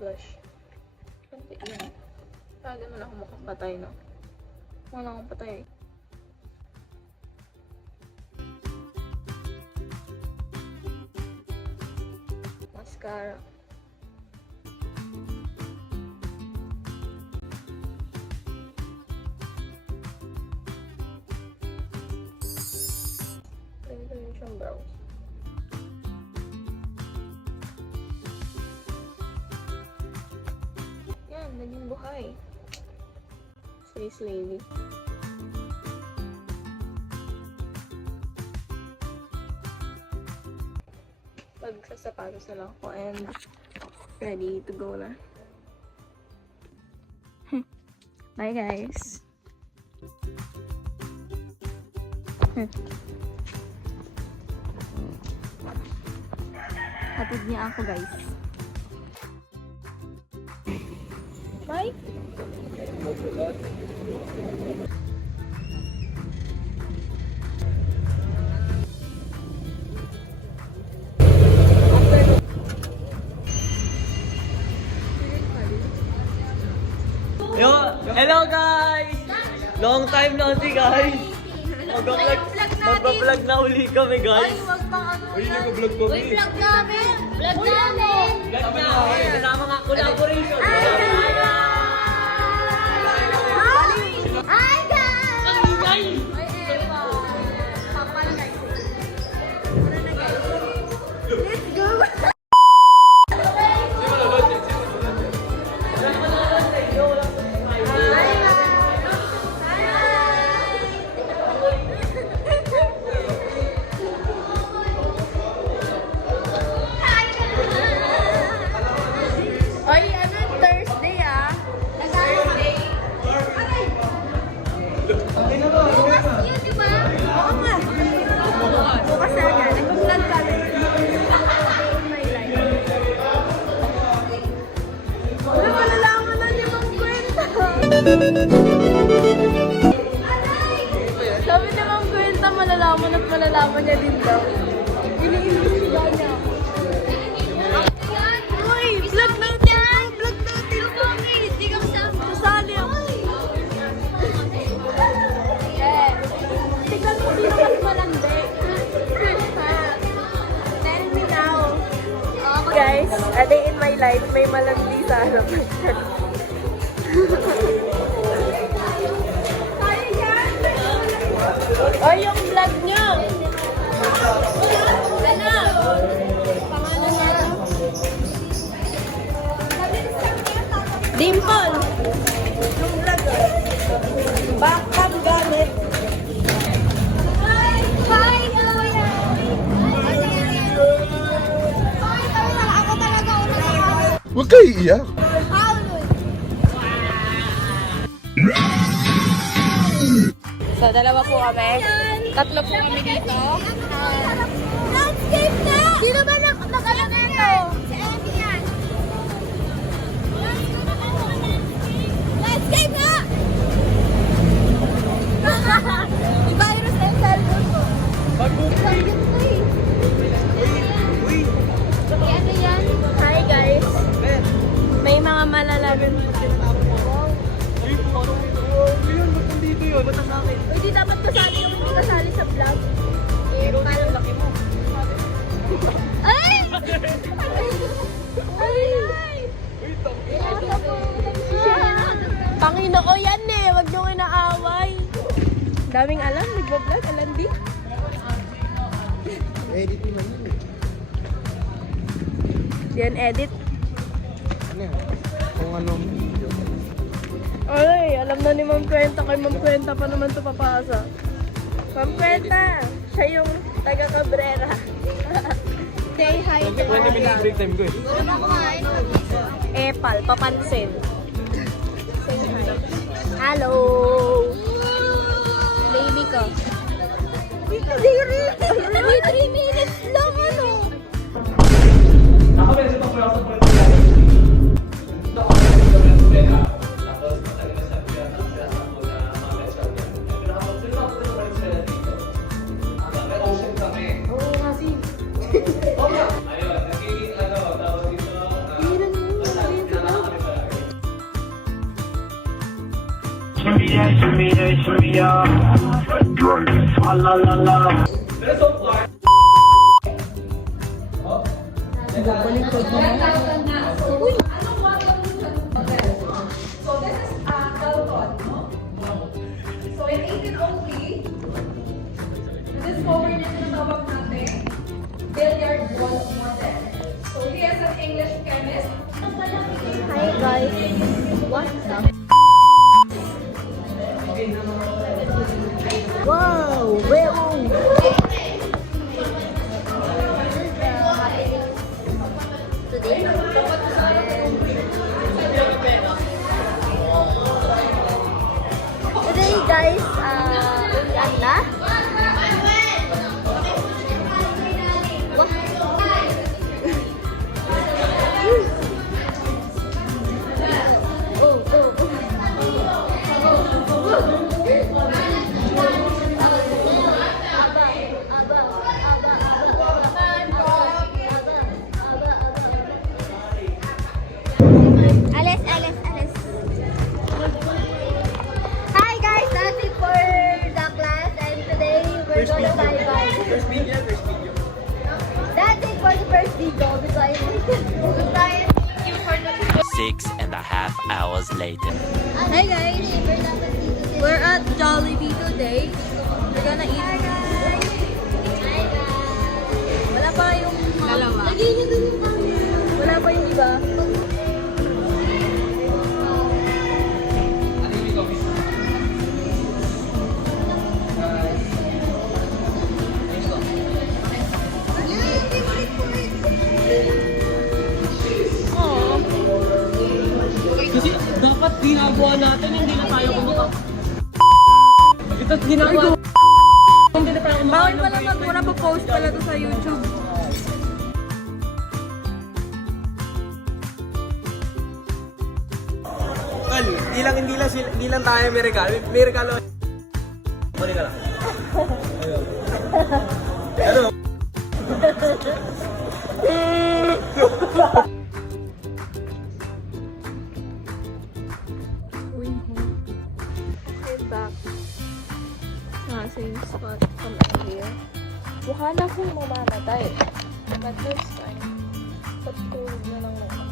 blush. Kunti yan. Lagi mo na ako makapatay, no? Wala akong patay. Mascara. Ganito yung siyang brows. Yan, naging buhay. Face lady. Magsasapatos na lang ako and ready to go na. Bye guys! Hatid niya ako guys. Bye! Yo, hello guys! Long time no see guys! Magbablog na uli kami guys! Wag pang ano Uy, nag-vlog kami! vlog namin! Vlog namin! Vlog namin! Kasama nga collaboration! Hi guys! Ay! Let's go! Oy, ano Thursday ah? Thursday? Bukas yun, di ba? Oo nga. Bukas na agad. Nag-vlog kami. My life. Wala, malalaman na niyo ang kwenta. Sabi na ang kwenta, malalaman at malalaman niya din daw. Iniimbestiga niya. Uy, vlog natin! Vlog natin! Bakit? Hindi ka kasali ako. Tignan mo sino mas malandi. Tell me now. Guys, a day in my life, may malandi sa harapan. Or yung vlog niyo. Ano? Pangalan niya. Dimple. Yung vlog. Backup gamit. Hi, kuya. Ako talaga una. Huwag kayo iiyak. So, dalawa po kami. Tatlo po kami dito. Landscape na! Sino ba nakalagay ito? Si Abby yan. Landscape na! I-virus na yung cellphone ko. Isang gito eh. Ano yan? Hi guys. May mga malalaman. Uy, di dapat kasali kami, hindi kasali sa vlog. Eh, parang laki mo. Ay! Ay! Panginoon yan eh, wag nyo inaaway. Daming alam, nagbablog, alam di. Edit mo yun. Yan, edit. Ano yan? Kung anong video. Ay, alam na ni Ma'am Kwenta. Kay Ma'am Kwenta pa naman ito papasa. Ma'am Kwenta, siya yung taga-Cabrera. Say hi, guys. 20 minutes break time ko eh. Epal, papansin. Say hi. Hello! Baby ko. Hindi rin. 3 minutes lang, ano? Ako meron sa pagpapasok ko rin. Ayun, nagiging ano, tawag dito. So this is Dalton. So in 1803, discovered niya tinatawag natin billiard ball model. So he is an English chemist. Hi guys. What's up? Wow! Today? Today guys, uwian na. Alis. Hi guys, that's it for the class and today we're gonna bye-bye. First video. That's it for the first video because Six and a half hours later. Hi guys, we're at Jollibee today. We're gonna eat. Hi guys. Wala pa yung dalawa. Wala pa yung iba. Kasi dapat ginagawa natin, hindi na tayo kumakain. Ito ginagawa. Hindi na tayo kumakain. Bawal pala magmura pa post pala to sa YouTube. Well, hindi lang tayo may regalo. May regalo. Mali ka lang. Ayun. Ano? We're back. Same spot from earlier. Mukha na akong mamamatay. But this time, patulog na lang ako.